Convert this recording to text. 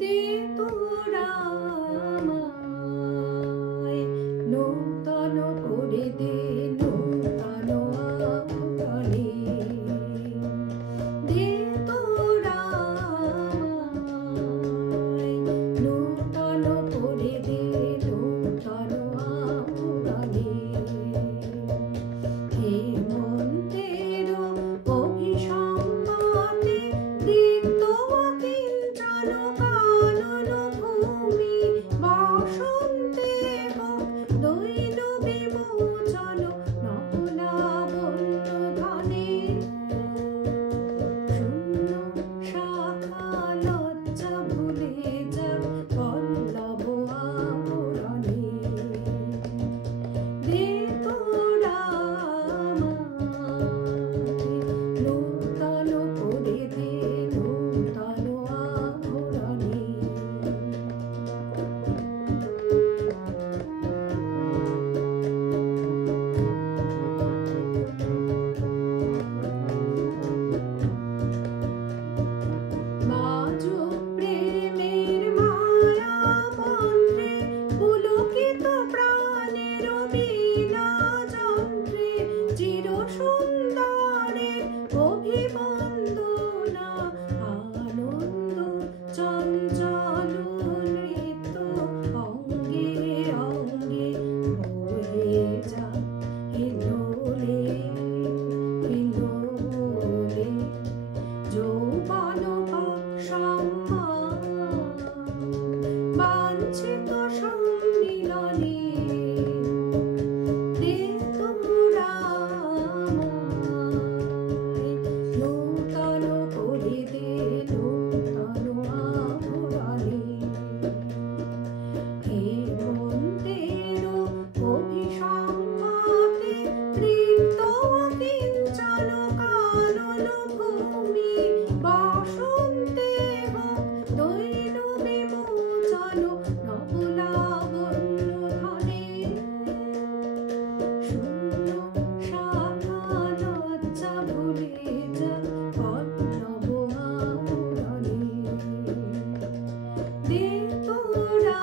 দে তোরা আমায় নূতন করে দে নূতন আকারে দে তোরা আমায় নূতন করে দে নূতন আকারে হেমন্তের অভিসম্পাতে দীপ্ত অকিঞ্চন কানন ভূমি বসন্তে হোক দৈন বিমোচন নবলাবণ্য ধনে শূন্য শাখা লজ্জা ভুলে যাক পল্লব আবরণে দে তোরা নূতন করে দে নূতন আভরণে বাজো প্রেমের মায়া মন্ত্রে পুলকিত প্রাণের বীণা যন্ত্রে চির সুন্দরের অভিবন্দনা আনন্দ চঞ্চল নৃত্য অঙ্গে অঙ্গে বয়ে যা হিলোলে হিলোলে যৌবন সম্মান বাঞ্ছিত সম্মিলনে দে তোরা আমায় নূতন করে দে নূতন আভরণে হেমন্তের অভিসম্পাতে তৃপ্ত অকিঞ্চন কানন ভূমি বসন্তে হোক দৈন বিমোচন নবলাবণ্য ধনে শূন্য শাখা লজ্জা ভুলে যাক পল্লব আবরণে দে তোরা